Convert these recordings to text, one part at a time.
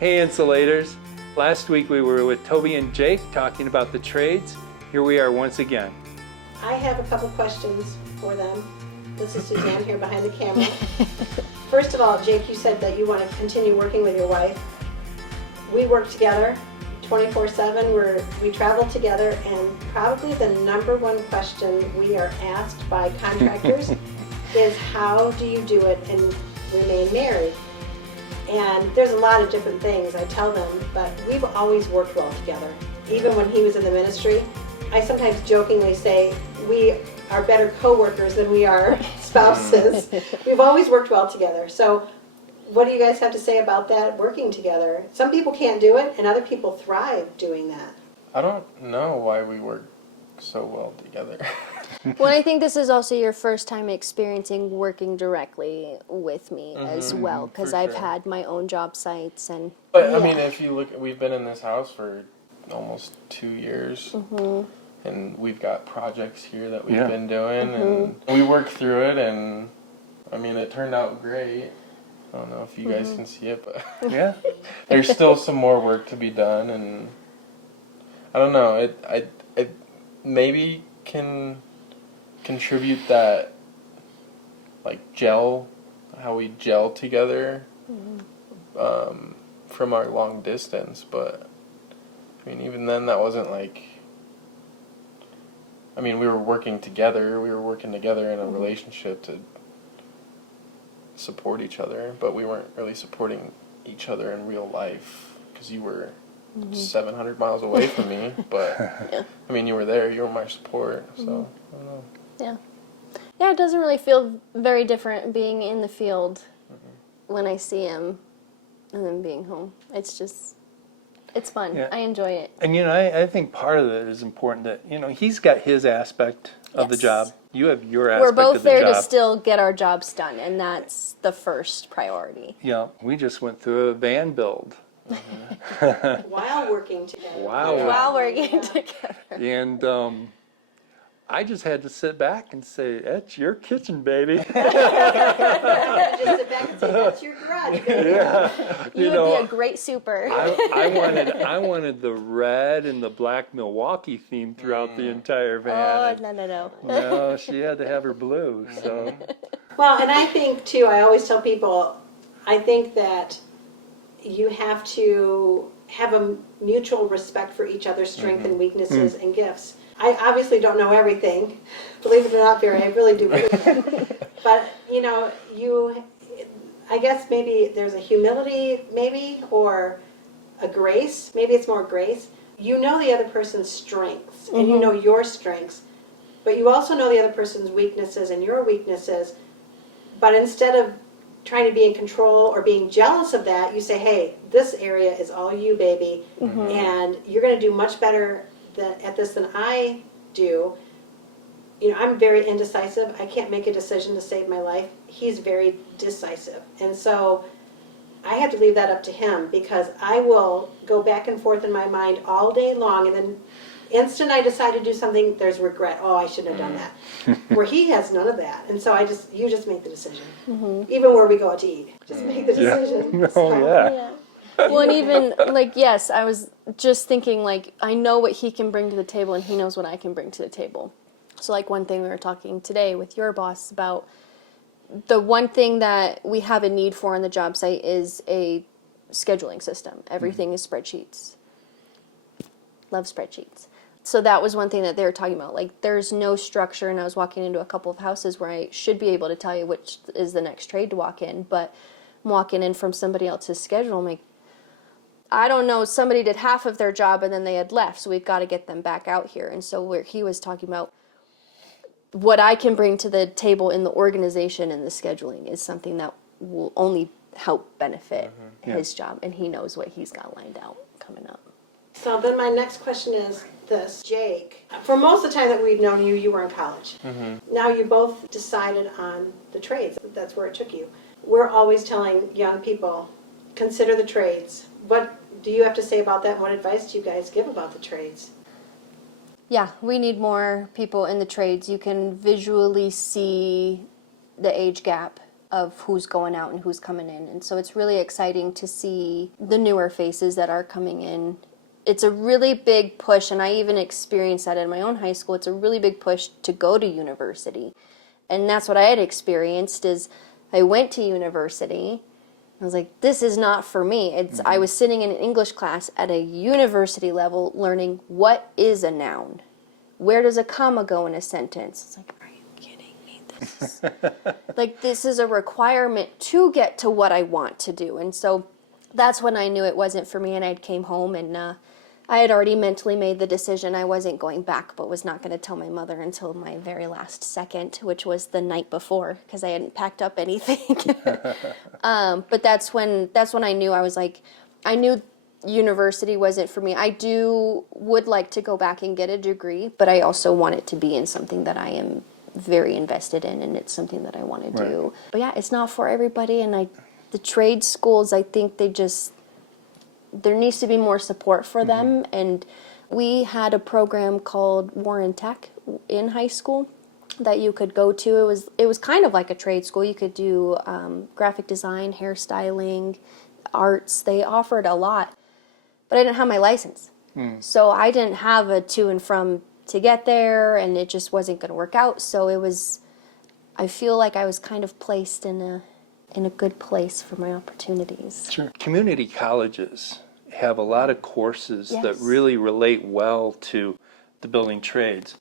Hey Insulators! Last week we were with Tobi and Jake talking about the trades. Here we are once again. I have a couple questions for them. This is Suzanne here behind the camera. First of all, Jake, you said that you want to continue working with your wife. We work together 24/7. We travel together, and probably the number one question we are asked by contractors is, how do you do it and remain married? And there's a lot of different things I tell them, but we've always worked well together. Even when he was in the ministry, I sometimes jokingly say we are better co-workers than we are spouses. We've always worked well together. So what do you guys have to say about that, working together? Some people can't do it, and other people thrive doing that. I don't know why we work so well together. Well, I think this is also your first time experiencing working directly with me as well, because I've had my own job sites and. But I mean, if you look, we've been in this house for almost 2 years, and we've got projects here that we've been doing, and we work through it, and I mean, it turned out great. I don't know if you guys can see it, but there's still some more work to be done, and I don't know. It maybe can contribute that, like, how we gel together from our long distance, but I mean, even then, that wasn't like, I mean, we were working together in a relationship to support each other, but we weren't really supporting each other in real life, because you were 700 miles away from me, but I mean, you were there, you were my support, so I don't know. Yeah, it doesn't really feel very different being in the field when I see him and then being home. It's fun. Yeah. I enjoy it. And, I think part of it is important that, he's got his aspect of the job. You have your aspect of the job. We're both there to still get our jobs done, and that's the first priority. Yeah, we just went through a van build. While working together. While working together. And I just had to sit back and say, "That's your kitchen, baby." Just sit back and say, "That's your garage, baby." Yeah. You would be a great super. I wanted the red and the black Milwaukee theme throughout the entire van. Oh, no. No, she had to have her blue. So. Well, and I think too, I always tell people, I think that you have to have a mutual respect for each other's strengths and weaknesses and gifts. I obviously don't know everything, believe it or not, Barry, I really do believe it. But, I guess maybe there's a humility, or a grace, maybe it's more grace. You know the other person's strengths, and you know your strengths, but you also know the other person's weaknesses and your weaknesses, but instead of trying to be in control or being jealous of that, you say, hey, this area is all you, baby, and you're going to do much better at this than I do. I'm very indecisive. I can't make a decision to save my life. He's very decisive. And so I have to leave that up to him, because I will go back and forth in my mind all day long, and then instant I decide to do something, there's regret. Oh, I shouldn't have done that. Where he has none of that. And so you just make the decision. Even where we go out to eat. Just make the decision. Yeah. Well, and even, yes, I was just thinking, I know what he can bring to the table, and he knows what I can bring to the table. So, one thing we were talking today with your boss about, the one thing that we have a need for on the job site is a scheduling system. Everything is spreadsheets. Love spreadsheets. So that was one thing that they were talking about. There's no structure, and I was walking into a couple of houses where I should be able to tell you which is the next trade to walk in, but I'm walking in from somebody else's schedule. I'm like, I don't know, somebody did half of their job and then they had left, so we've got to get them back out here. And so where he was talking about what I can bring to the table in the organization and the scheduling is something that will only help benefit his job, and he knows what he's got lined out coming up. So then my next question is this, Jake. For most of the time that we've known you, you were in college. Now you both decided on the trades. That's where it took you. We're always telling young people, consider the trades. What do you have to say about that, and what advice do you guys give about the trades? Yeah, we need more people in the trades. You can visually see the age gap of who's going out and who's coming in. And so it's really exciting to see the newer faces that are coming in. It's a really big push, and I even experienced that in my own high school. It's a really big push to go to university. And that's what I had experienced is I went to university. I was like, this is not for me. I was sitting in an English class at a university level learning what is a noun. Where does a comma go in a sentence? It's like, are you kidding me? This is a requirement to get to what I want to do. And so that's when I knew it wasn't for me, and I came home, and I had already mentally made the decision I wasn't going back, but was not going to tell my mother until my very last second, which was the night before, because I hadn't packed up anything. But that's when I knew. I was like, I knew university wasn't for me. I would like to go back and get a degree, but I also want it to be in something that I am very invested in, and it's something that I want to do. But yeah, it's not for everybody, and the trade schools, I think there needs to be more support for them. And we had a program called Warren Tech in high school that you could go to. It was kind of like a trade school. You could do graphic design, hairstyling, arts. They offered a lot, but I didn't have my license. So I didn't have a to and from to get there, and it just wasn't going to work out. So I feel like I was kind of placed in a good place for my opportunities. Sure. Community colleges have a lot of courses that Yes. really relate well to the building trades.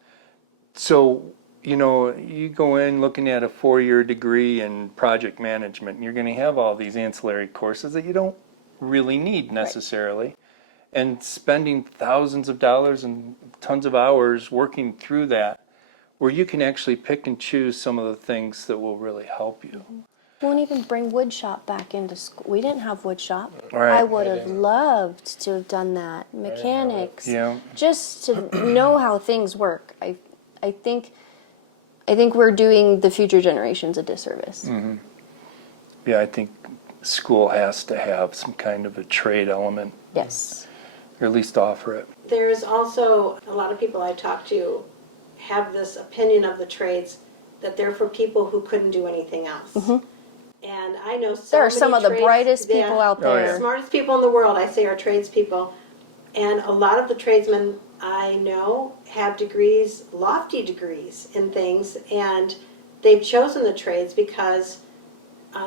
So, you go in looking at a 4-year degree in project management, and you're going to have all these ancillary courses that you don't really need necessarily. And spending thousands of dollars and tons of hours working through that, where you can actually pick and choose some of the things that will really help you. Won't even bring wood shop back into school. We didn't have wood shop. Right. I would have loved to have done that. Mechanics. Yeah. Just to know how things work. I think we're doing the future generations a disservice. Yeah, I think school has to have some kind of a trade element, Yes. or at least offer it. There's also a lot of people I talk to have this opinion of the trades that they're for people who couldn't do anything else. And I know There are some of the brightest people out Oh, there. The smartest people in the world, I say, are tradespeople. And a lot of the tradesmen I know have degrees, lofty degrees in things, and they've chosen the trades because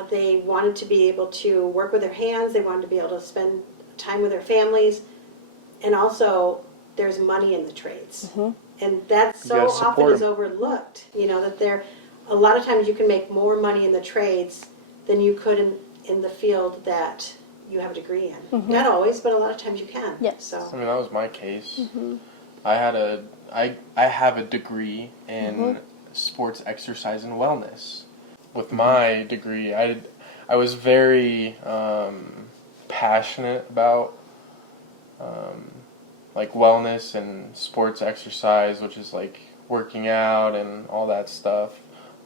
they wanted to be able to work with their hands, they wanted to be able to spend time with their families, and also there's money in the trades. And that so gotta often support is 'em. overlooked, that a lot of times you can make more money in the trades than you could in the field that you have a degree in. Not always, but a lot of times you can. Yes. So. I mean, that was my case. I have a degree in sports exercise and wellness. With my degree, I was very passionate about like wellness and sports exercise, which is like working out and all that stuff.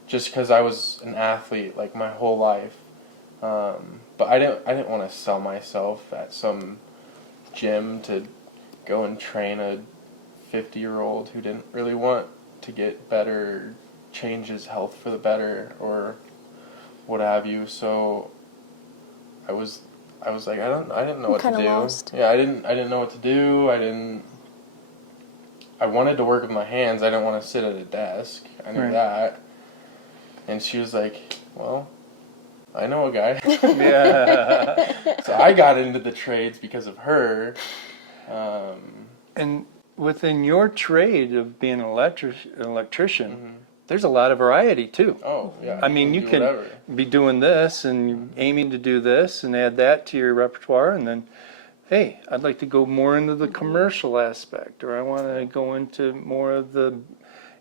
Just because I was an athlete like my whole life, but I didn't want to sell myself at some gym to go and train a 50-year-old who didn't really want to get better, change his health for the better, or what have you. So I was like, I didn't know what to do. Lost. Yeah, I didn't know what to do. I wanted to work with my hands. I didn't want to sit at a desk. I knew that. And she was like, well, I know a guy. Yeah. So I got into the trades because of her. And within your trade of being an electrician, there's a lot of variety too. Oh, yeah. I mean, you do can whatever. be doing this and you're aiming to do this and add that to your repertoire, and then, hey, I'd like to go more into the commercial aspect, or I want to go into more of the,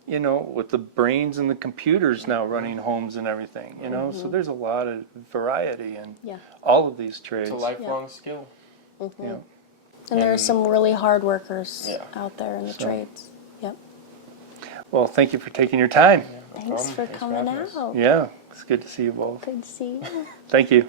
with the brains and the computers now running homes and everything, So there's a lot of variety in all of these trades. It's a lifelong skill. Yeah. And there are some really hard workers Yeah. out there in the trades. Yep. Well, thank you for taking your time. No Thanks problem. for Thanks coming having us. out. Yeah, it's good to see you both. Good to see you. Thank you.